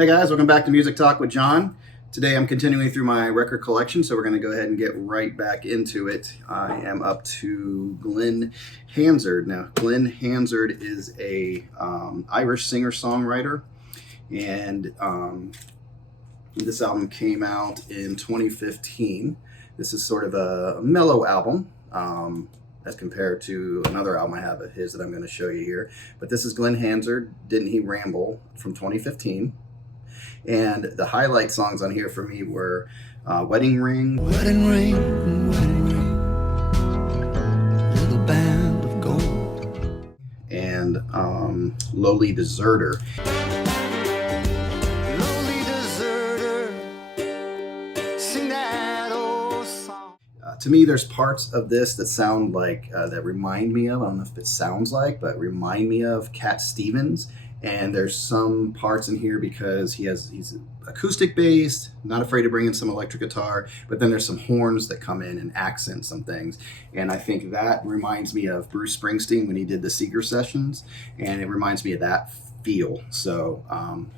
Hey guys, welcome back to Music Talk with John. Today I'm continuing through my record collection, so we're going to go ahead and get right back into it. I am up to Glen Hansard. Now, Glen Hansard is a Irish singer-songwriter, and this album came out in 2015. This is sort of a mellow album as compared to another album I have of his that I'm going to show you here. But this is Glen Hansard, Didn't He Ramble, from 2015. And the highlight songs on here for me were Wedding Ring, Wedding ring, wedding ring, little band of gold, and Lowly Deserter. lonely deserter, sing that old song. To me, there's parts of this that sound like, that remind me of, I don't know if it sounds like, but remind me of Cat Stevens. And there's some parts in here because he's acoustic based, not afraid to bring in some electric guitar, but then there's some horns that come in and accent some things. And I think that reminds me of Bruce Springsteen when he did the Seeger sessions, and it reminds me of that feel. So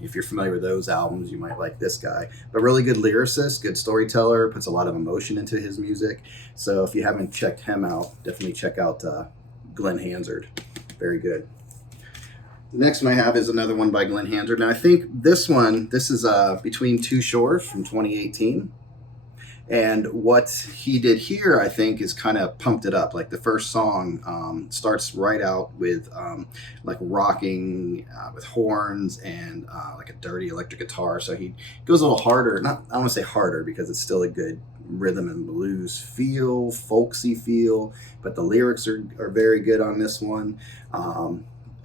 if you're familiar with those albums, you might like this guy. But really good lyricist, good storyteller, puts a lot of emotion into his music. So if you haven't checked him out, definitely check out Glen Hansard. Very good. The next one I have is another one by Glen Hansard. Now I think this is Between Two Shores from 2018. And what he did here, I think, is kind of pumped it up. Like the first song starts right out with like rocking with horns and like a dirty electric guitar. So he goes a little harder. I don't want to say harder because it's still a good rhythm and blues feel, folksy feel. But the lyrics are very good on this one.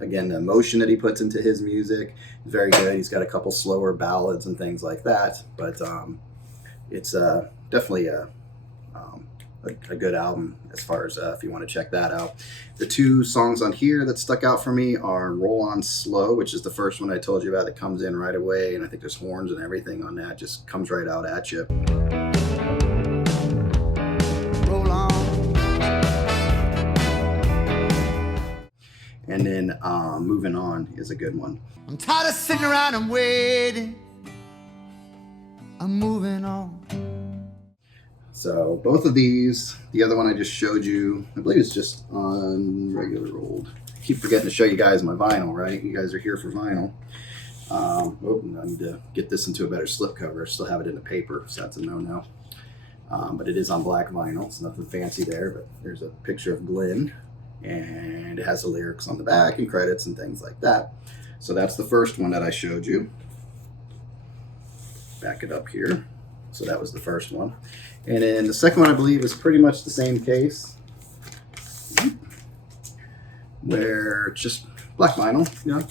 Again, the emotion that he puts into his music is very good. He's got a couple slower ballads and things like that, but it's definitely a good album as far as if you want to check that out. The two songs on here that stuck out for me are Roll On Slow, which is the first one I told you about that comes in right away, and I think there's horns and everything on that, just comes right out at you. Roll on. And then Moving On is a good one. I'm tired of sitting around and waiting. I'm moving on. So both of these, the other one I just showed you, I believe it's just on regular old. I keep forgetting to show you guys my vinyl, right? You guys are here for vinyl. I need to get this into a better slipcover. I still have it in the paper, so that's a no-no. But it is on black vinyl. It's nothing fancy there, but there's a picture of Glen, and it has the lyrics on the back and credits and things like that. So that's the first one that I showed you. Back it up here. So that was the first one. And then the second one, I believe, is pretty much the same case, where it's just black vinyl. You know,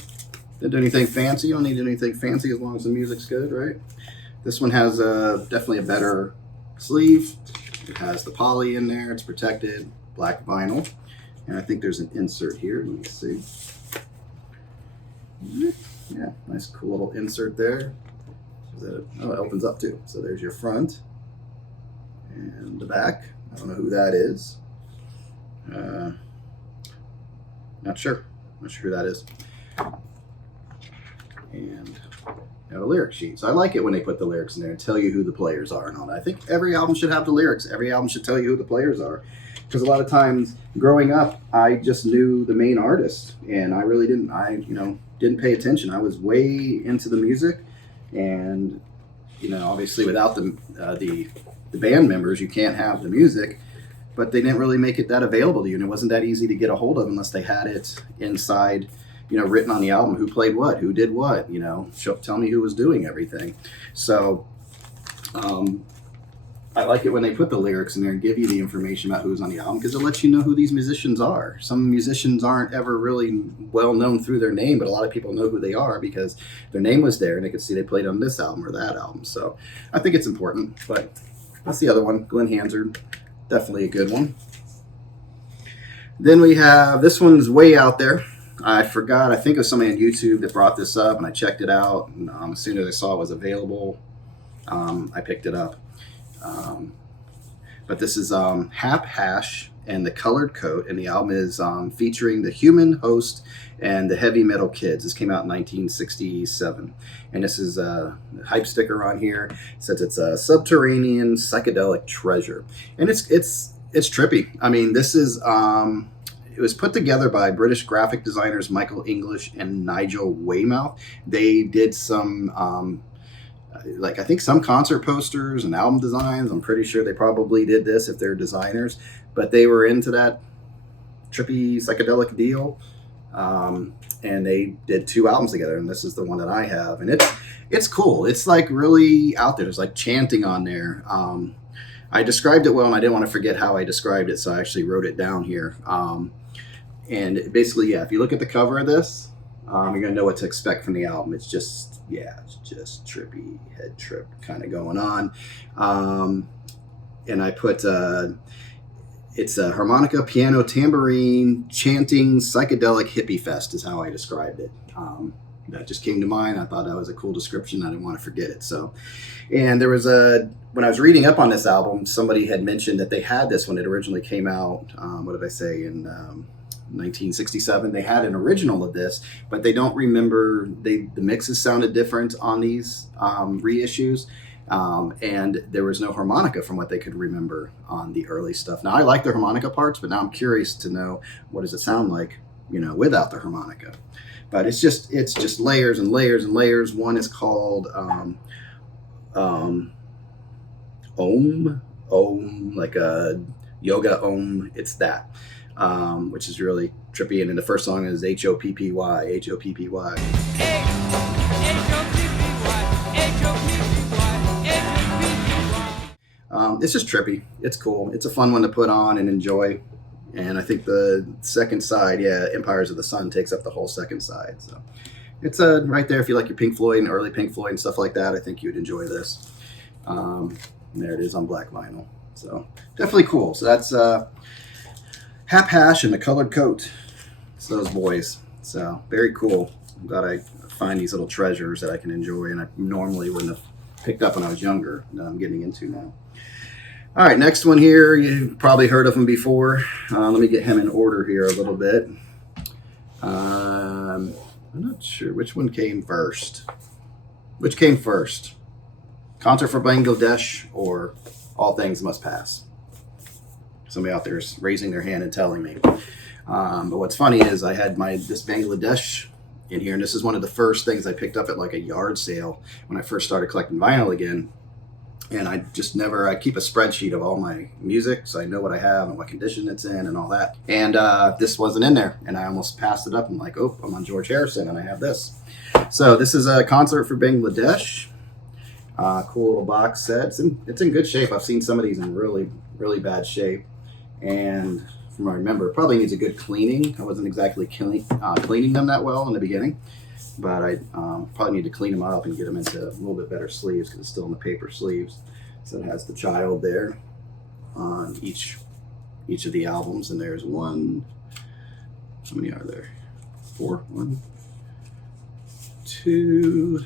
didn't do anything fancy. You don't need anything fancy as long as the music's good, right? This one has definitely a better sleeve. It has the poly in there. It's protected, black vinyl. And I think there's an insert here. Let me see. Yeah, nice cool little insert there. Oh, it opens up too. So there's your front and the back. I don't know who that is. Not sure who that is. And got a lyric sheet. So I like it when they put the lyrics in there and tell you who the players are and all that. I think every album should have the lyrics. Every album should tell you who the players are. Because a lot of times growing up, I just knew the main artist, and I really didn't. Didn't pay attention. I was way into the music, and obviously without the band members, you can't have the music. But they didn't really make it that available to you, and it wasn't that easy to get a hold of unless they had it inside, written on the album. Who played what? Who did what? Tell me who was doing everything. So. I like it when they put the lyrics in there and give you the information about who's on the album, because it lets you know who these musicians are. Some musicians aren't ever really well known through their name, but a lot of people know who they are because their name was there and they could see they played on this album or that album. So I think it's important. But that's the other one, Glen Hansard. Definitely a good one. Then we have, this one's way out there. I forgot, I think it was somebody on YouTube that brought this up, and I checked it out. And as soon as I saw it was available, I picked it up. But this is Hapshash and the Colored Coat, and the album is featuring the Human, Host, and the Heavy Metal Kids. This came out in 1967, and this is a hype sticker on here. It says it's a subterranean psychedelic treasure, and it's trippy. I mean, this is it was put together by British graphic designers Michael English and Nigel Weymouth. They did some like I think some concert posters and album designs. I'm pretty sure they probably did this if they're designers, but they were into that trippy psychedelic deal, and they did 2 albums together, and this is the one that I have, and it's cool. It's like really out there. There's like chanting on there. I described it well, and I didn't want to forget how I described it, so I actually wrote it down here. And basically, yeah, if you look at the cover of this, you're gonna know what to expect from the album. It's just trippy, head trip kind of going on. And I put it's a harmonica, piano, tambourine, chanting, psychedelic hippie fest is how I described it. That just came to mind. I thought that was a cool description. I didn't want to forget it. So, and there was when I was reading up on this album, somebody had mentioned that they had this when it originally came out. What did I say? In 1967, they had an original of this, but they don't remember. The mixes sounded different on these reissues. And there was no harmonica from what they could remember on the early stuff. Now I like the harmonica parts, but now I'm curious to know what does it sound like, without the harmonica. But it's just layers and layers and layers. One is called Om, like a yoga Om. It's that, which is really trippy. And then the first song is Hoppy, Hoppy. It's just trippy. It's cool. It's a fun one to put on and enjoy. And I think the second side, Empires of the Sun takes up the whole second side. So it's right there. If you like your Pink Floyd and early Pink Floyd and stuff like that, I think you'd enjoy this. There it is on black vinyl. So definitely cool. So that's Hapshash and the Colored Coat. It's those boys. So very cool. I'm glad I find these little treasures that I can enjoy, and I normally wouldn't have picked up when I was younger that I'm getting into now. All right, next one here. You've probably heard of him before. Let me get him in order here a little bit. I'm not sure which one came first. Which came first? Concert for Bangladesh or All Things Must Pass? Somebody out there is raising their hand and telling me. But what's funny is I had this Bangladesh in here, and this is one of the first things I picked up at like a yard sale when I first started collecting vinyl again. And I keep a spreadsheet of all my music, so I know what I have and what condition it's in and all that. And this wasn't in there, and I almost passed it up. I'm like, I'm on George Harrison, and I have this. So this is a Concert for Bangladesh. Cool little box set. It's in good shape. I've seen some of these in really, really bad shape. And from what I remember, it probably needs a good cleaning. I wasn't exactly cleaning them that well in the beginning. But I probably need to clean them up and get them into a little bit better sleeves because it's still in the paper sleeves. So it has the child there on each of the albums, and there's one. How many are there? 4. 1, 2,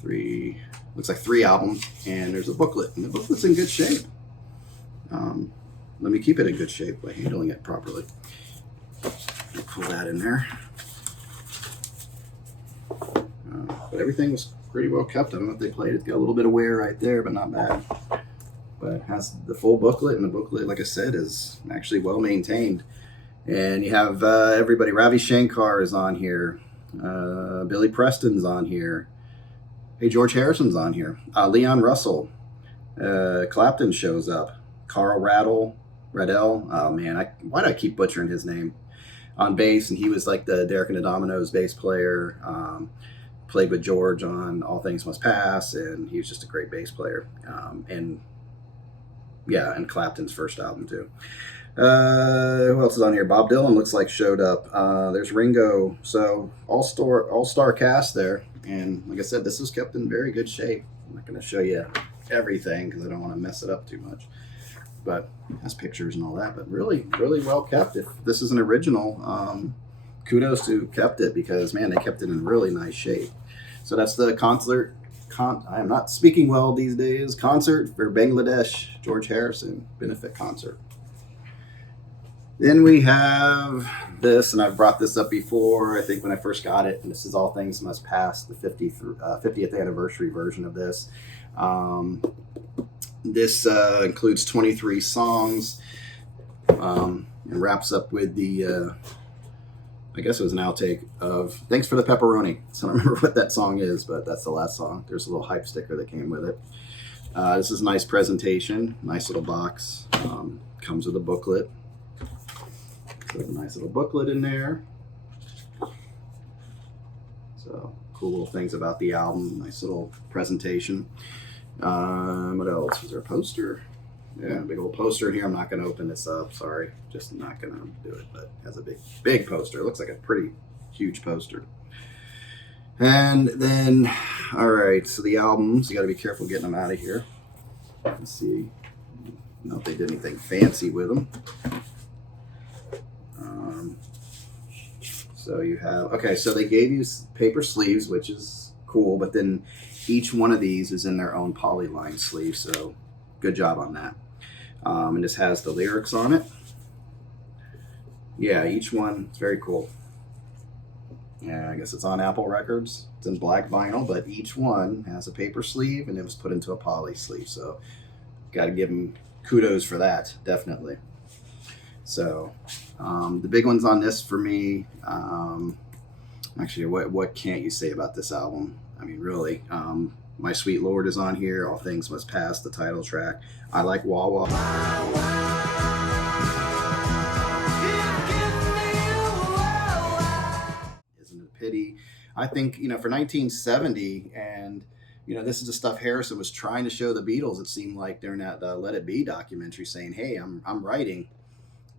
3. Looks like 3 albums, and there's a booklet, and the booklet's in good shape. Let me keep it in good shape by handling it properly. I'll pull that in there. But everything was pretty well kept. I don't know if they played. It's got a little bit of wear right there, but not bad. But it has the full booklet, and the booklet, like I said, is actually well maintained. And you have everybody. Ravi Shankar is on here. Billy Preston's on here. Hey, George Harrison's on here. Leon Russell. Clapton shows up. Carl Radell. Oh, man. Why do I keep butchering his name? On bass, and he was like the Derek and the Dominoes bass player. Played with George on All Things Must Pass, and he was just a great bass player. And Clapton's first album too. Who else is on here? Bob Dylan looks like showed up. There's Ringo. So all-star cast there. And like I said, this was kept in very good shape. I'm not going to show you everything because I don't want to mess it up too much. But it has pictures and all that. But really, really well kept. If this is an original, kudos to kept it because, man, they kept it in really nice shape. So that's the concert. I am not speaking well these days. Concert for Bangladesh, George Harrison benefit concert. Then we have this, and I've brought this up before, I think when I first got it, and this is All Things Must Pass, the 50th anniversary version of this. Um, this includes 23 songs, and wraps up with the, I guess it was an outtake of Thanks for the Pepperoni. So I don't remember what that song is, but that's the last song. There's a little hype sticker that came with it. This is a nice presentation, nice little box. Comes with a booklet. So a nice little booklet in there. So cool little things about the album. Nice little presentation. What else? Was there a poster? Yeah, big old poster in here. I'm not going to open this up. Sorry. Just not going to do it. But it has a big poster. It looks like a pretty huge poster. And then, all right. So the albums, you got to be careful getting them out of here. Let's see. Not if they did anything fancy with them. So you have, okay, so they gave you paper sleeves, which is cool, but then each one of these is in their own polyline sleeve, so good job on that. And this has the lyrics on it. Yeah, each one, it's very cool. Yeah, I guess it's on Apple Records. It's in black vinyl, but each one has a paper sleeve, and it was put into a poly sleeve, so got to give them kudos for that, definitely. So the big ones on this for me, actually, what can't you say about this album? I mean, really, My Sweet Lord is on here. All Things Must Pass, the title track. I like Wah Wah. Isn't it a pity? I think, for 1970, and this is the stuff Harrison was trying to show the Beatles. It seemed like during that Let It Be documentary, saying, "Hey, I'm writing."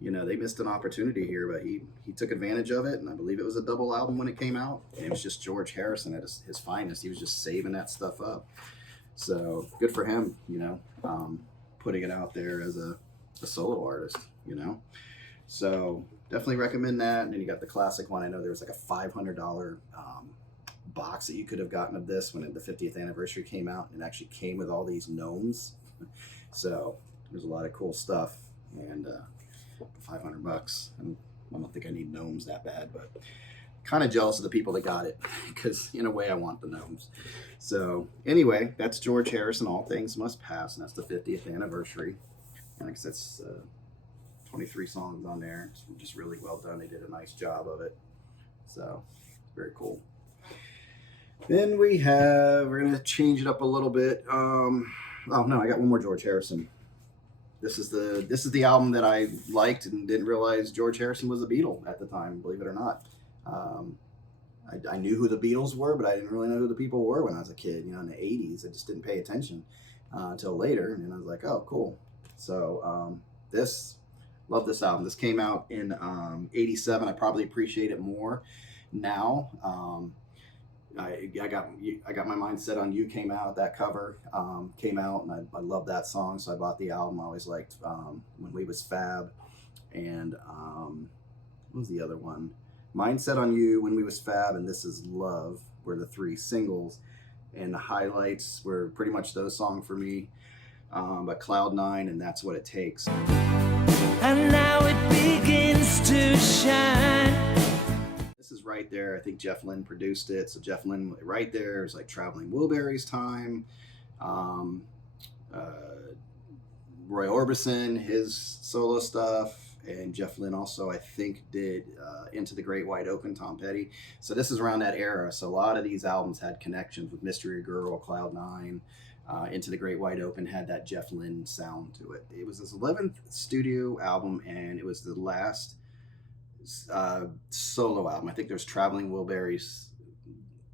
They missed an opportunity here, but he took advantage of it, and I believe it was a double album when it came out. And it was just George Harrison at his finest. He was just saving that stuff up. So good for him, putting it out there as a solo artist, So definitely recommend that. And then you got the classic one. I know there was like a $500 box that you could have gotten of this when the 50th anniversary came out, and it actually came with all these gnomes. So there's a lot of cool stuff, and $500. And I don't think I need gnomes that bad, but kind of jealous of the people that got it, because in a way I want the gnomes. So anyway, that's George Harrison, All Things Must Pass, and that's the 50th anniversary. And like I said, it's 23 songs on there. It's just really well done. They did a nice job of it. So very cool. Then we're going to change it up a little bit. Oh no, I got one more George Harrison. This is the album that I liked and didn't realize George Harrison was a Beatle at the time, believe it or not. I knew who the Beatles were, but I didn't really know who the people were when I was a kid. In the 80s, I just didn't pay attention until later. And then I was like, oh, cool. So love this album. This came out in 87. I probably appreciate it more now. I got my mind set on You came out. That cover came out, and I love that song, so I bought the album. I always liked When We Was Fab, and what was the other one? Mind Set on You, When We Was Fab, and This Is Love were the three singles, and the highlights were pretty much those songs for me. But Cloud 9 and That's What It Takes. And now it begins to shine. This is right there. I think Jeff Lynne produced it. So Jeff Lynne right there is like Traveling Wilburys time. Roy Orbison, his solo stuff. And Jeff Lynne also, I think, did Into the Great Wide Open, Tom Petty. So this is around that era. So a lot of these albums had connections with Mystery Girl, Cloud 9. Into the Great Wide Open had that Jeff Lynne sound to it. It was his 11th studio album, and it was the last solo album. I think there's Traveling Wilburys.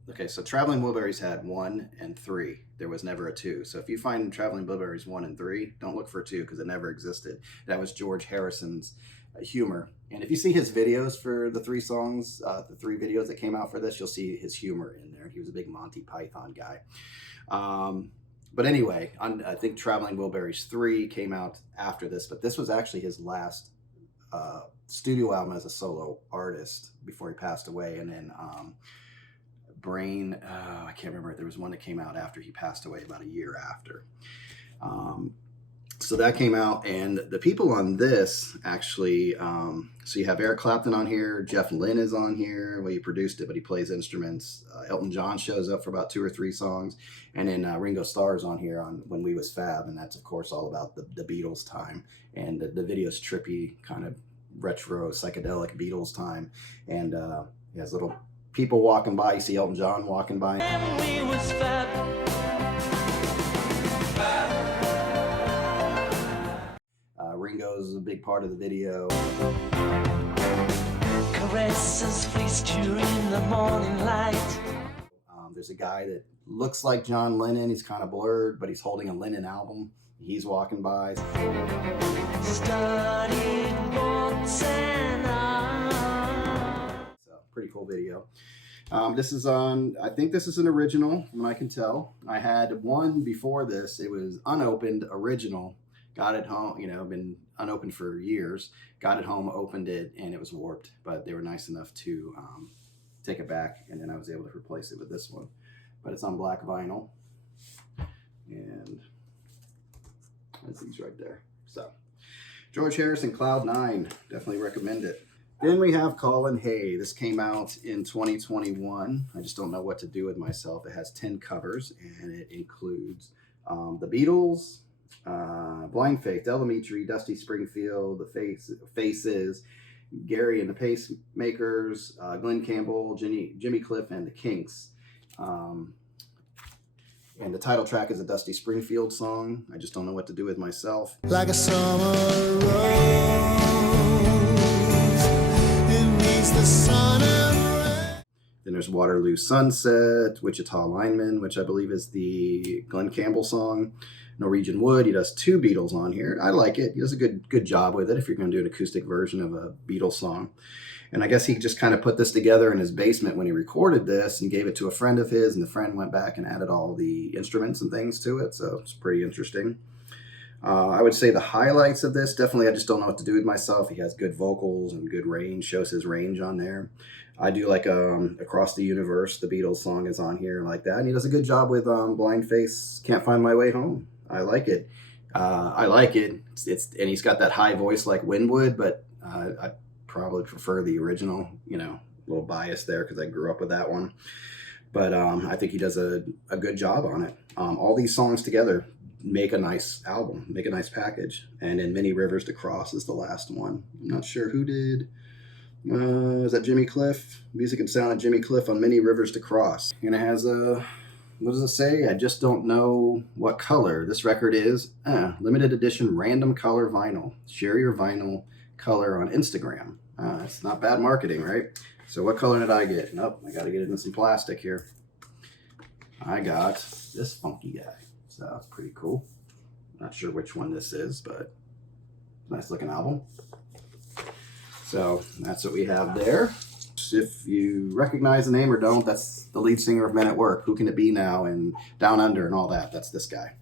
Okay, so Traveling Wilburys had 1 and 3. There was never a 2. So if you find Traveling Wilburys 1 and 3, don't look for a 2, because it never existed. That was George Harrison's humor. And if you see his videos for the 3 songs, the 3 videos that came out for this, you'll see his humor in there. He was a big Monty Python guy. But anyway, I think Traveling Wilburys 3 came out after this, but this was actually his last studio album as a solo artist before he passed away. And then Brain, I can't remember. There was one that came out after he passed away, about a year after. So that came out, and the people on this actually, so you have Eric Clapton on here, Jeff Lynne is on here. Well, he produced it, but he plays instruments. Elton John shows up for about 2 or 3 songs, and then Ringo Starr's on here on When We Was Fab, and that's of course all about the Beatles time, and the video's trippy, kind of retro psychedelic Beatles time, and he has little people walking by. You see Elton John walking by. When we was fab. Ringo's a big part of the video. Caresses fleeced you in the morning light. There's a guy that looks like John Lennon. He's kind of blurred, but he's holding a Lennon album. He's walking by. Studied books and art. So, pretty cool video. This is on, I think this is an original, from what I can tell. I had one before this. It was unopened, original. Got it home, you know, been unopened for years. Got it home, opened it, and it was warped. But they were nice enough to take it back, and then I was able to replace it with this one. But it's on black vinyl, and that's these right there. So, George Harrison, Cloud 9, definitely recommend it. Then we have Colin Hay. This came out in 2021. I just don't know what to do with myself. It has 10 covers, and it includes the Beatles, Blind Faith, Del Amitri, Dusty Springfield, the Faces, Gary and the Pacemakers, Glen Campbell, Jimmy Cliff, and the Kinks. And the title track is a Dusty Springfield song. I just don't know what to do with myself. Like a summer rose, it needs the sun and rain. Then there's Waterloo Sunset, Wichita Lineman, which I believe is the Glen Campbell song. Norwegian Wood. He does 2 Beatles on here. I like it. He does a good job with it if you're going to do an acoustic version of a Beatles song. And I guess he just kind of put this together in his basement when he recorded this and gave it to a friend of his, and the friend went back and added all the instruments and things to it. So it's pretty interesting. I would say the highlights of this, definitely I just don't know what to do with myself. He has good vocals and good range, shows his range on there. I do like Across the Universe, the Beatles song is on here like that. And he does a good job with Blind Face, Can't Find My Way Home. I like it. It's and he's got that high voice like Winwood, but I probably prefer the original. You know, a little biased there because I grew up with that one. But I think he does a good job on it. All these songs together make a nice album, make a nice package. And then Many Rivers to Cross is the last one. I'm not sure who did. Is that Jimmy Cliff? Music and sound of Jimmy Cliff on Many Rivers to Cross. And it has a... What does it say? I just don't know what color this record is. Limited edition random color vinyl. Share your vinyl color on Instagram. It's not bad marketing, right? So what color did I get? Nope, I got to get it in some plastic here. I got this funky guy. So that's pretty cool. Not sure which one this is, but nice looking album. So that's what we have there. If you recognize the name or don't, that's the lead singer of Men at Work. Who Can It Be Now and Down Under and all that. That's this guy.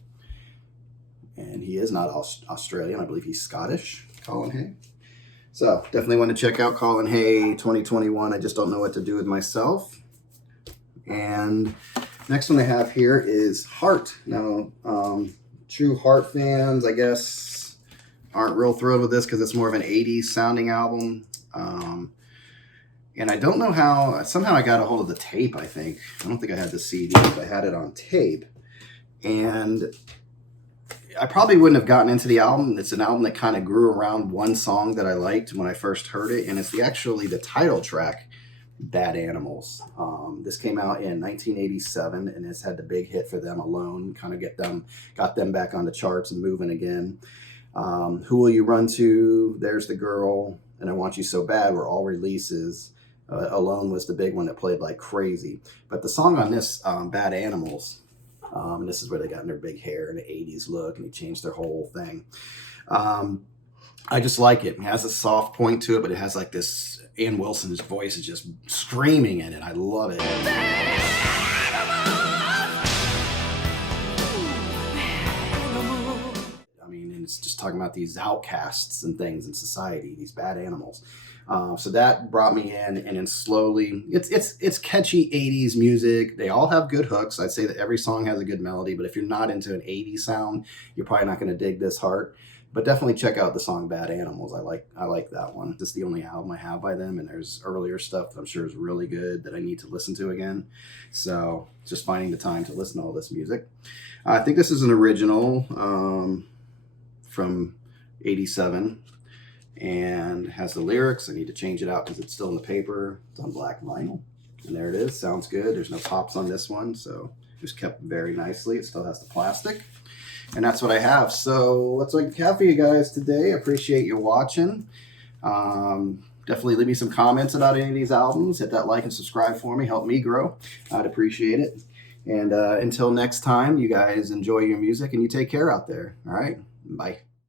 And he is not Australian. I believe he's Scottish, Colin Hay. So definitely want to check out Colin Hay 2021. I just don't know what to do with myself. And next one I have here is Heart. Now, true Heart fans, I guess, aren't real thrilled with this because it's more of an 80s sounding album. And I don't know how, somehow I got a hold of the tape, I think. I don't think I had the CD, but I had it on tape. And I probably wouldn't have gotten into the album. It's an album that kind of grew around one song that I liked when I first heard it. And it's actually the title track, Bad Animals. This came out in 1987, and it's had the big hit for them alone. Kind of got them back on the charts and moving again. Who Will You Run To? There's the Girl. And I Want You So Bad were all releases. Alone was the big one that played like crazy. But the song on this, Bad Animals, this is where they got in their big hair and the 80s look, and they changed their whole thing. I just like it. It has a soft point to it, but it has like this, Ann Wilson's voice is just screaming in it. I love it. I mean, and it's just talking about these outcasts and things in society, these bad animals. So that brought me in, and then slowly, it's catchy 80s music. They all have good hooks. I'd say that every song has a good melody, but if you're not into an 80s sound, you're probably not going to dig this heart. But definitely check out the song Bad Animals. I like that one. This is the only album I have by them, and there's earlier stuff that I'm sure is really good that I need to listen to again. So just finding the time to listen to all this music. I think this is an original from 87 and has the lyrics. I need to change it out because it's still in the paper. It's on black vinyl. And there it is. Sounds good. There's no pops on this one, so just kept very nicely. It still has the plastic. And that's what I have. So that's what I have for you guys today. I appreciate you watching. Definitely leave me some comments about any of these albums. Hit that like and subscribe for me. Help me grow. I'd appreciate it. And until next time, you guys enjoy your music and you take care out there. All right. Bye.